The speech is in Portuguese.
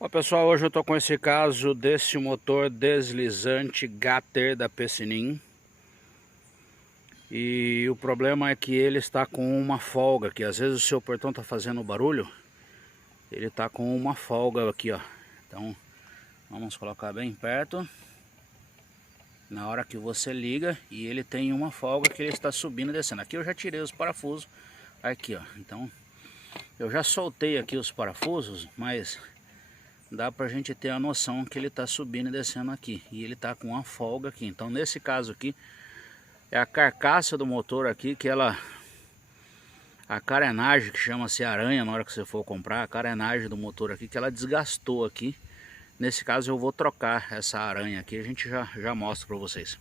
Ó pessoal, hoje eu tô com esse caso desse motor deslizante Gater da Pecinin. E o problema é que ele está com uma folga aqui. Às vezes o seu portão tá fazendo barulho, ele tá com uma folga aqui, ó. Então vamos colocar bem perto. Na hora que você liga, e ele tem uma folga que ele está subindo e descendo. Aqui eu já tirei os parafusos. Aqui, ó. Então eu já soltei aqui os parafusos, mas dá pra gente ter a noção que ele tá subindo e descendo aqui. E ele tá com uma folga aqui. Então nesse caso aqui, é a carcaça do motor aqui, que ela... A carenagem, que chama-se aranha, na hora que você for comprar, a carenagem do motor aqui, que ela desgastou aqui. Nesse caso eu vou trocar essa aranha aqui, a gente já mostra pra vocês.